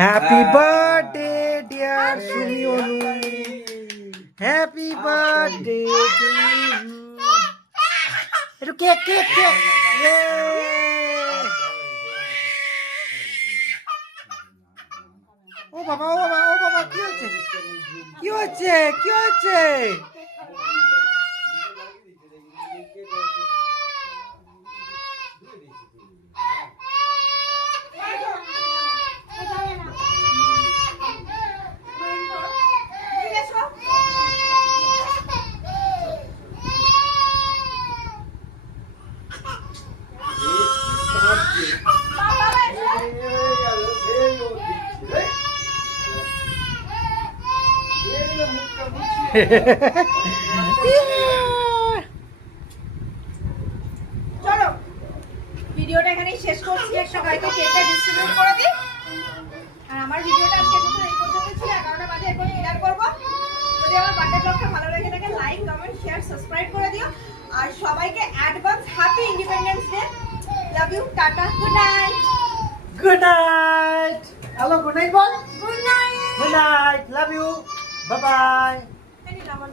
Happy birthday dear Sumi Anu, happy birthday to you. একটু cake cake cake. ও বাবা ও বাবা ও বাবা, কি হচ্ছে কি হচ্ছে কি হচ্ছে? চলো ভিডিওটা এখানেই শেষ করছি, সবাইকে কেকটা ডিস্ট্রিবিউট করে দিই। আর আমার ভিডিওটা আজকে নতুন এই পর্যন্ত ছিল, 11টা বাজে এরপর ডিনার করব। যদি আমার বার্থডে ব্লগটা ভালো লেগে থাকে লাইক কমেন্ট শেয়ার সাবস্ক্রাইব করে দিও। আর সবাইকে advance happy independence day. Love you, tata, good night. Good night. Hello, good night বল। Good night. Good night, love you, bye bye. এই নিন আমার